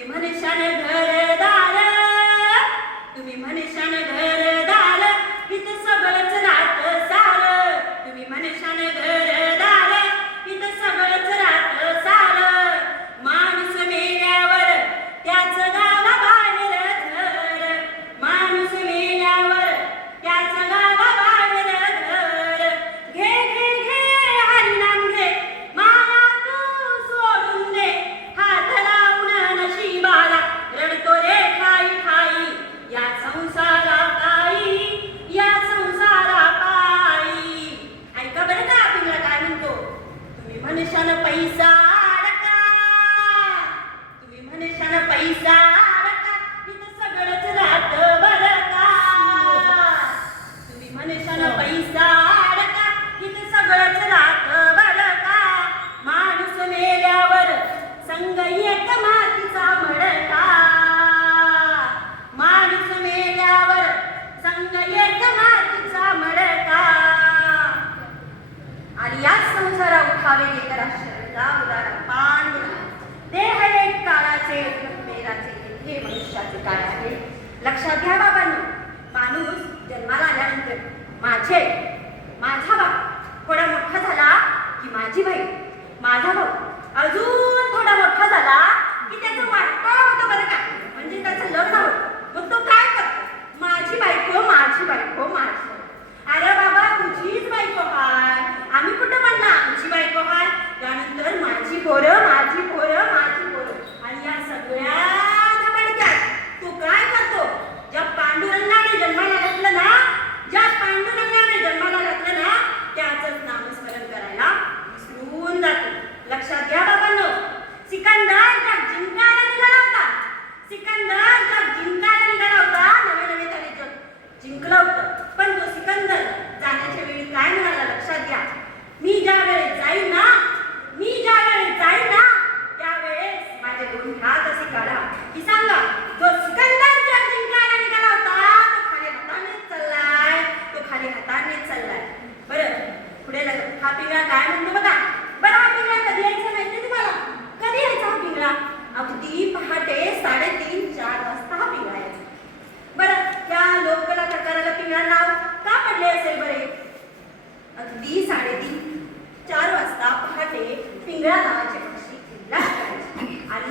विमनुषन घर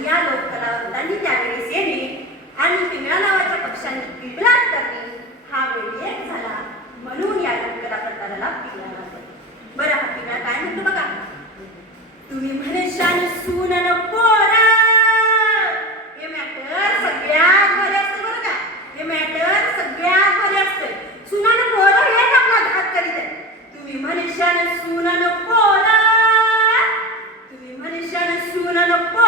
या लोककलावंतांनी त्यावेळेस येणे आणि पिंगळा नावाच्या पक्षांनी पिंगळात करणे हा वेळ एक झाला. म्हणून या लोककला प्रकाराला पिंगळा बरं हा पिंगळा काय म्हणतो बघा? तुम्ही म्हणशान सून हे सगळ्यात बरं हे मॅटर सगळ्यात तुम्ही मनुष्यानं सून नको तुम्ही मनुष्यानं सून नको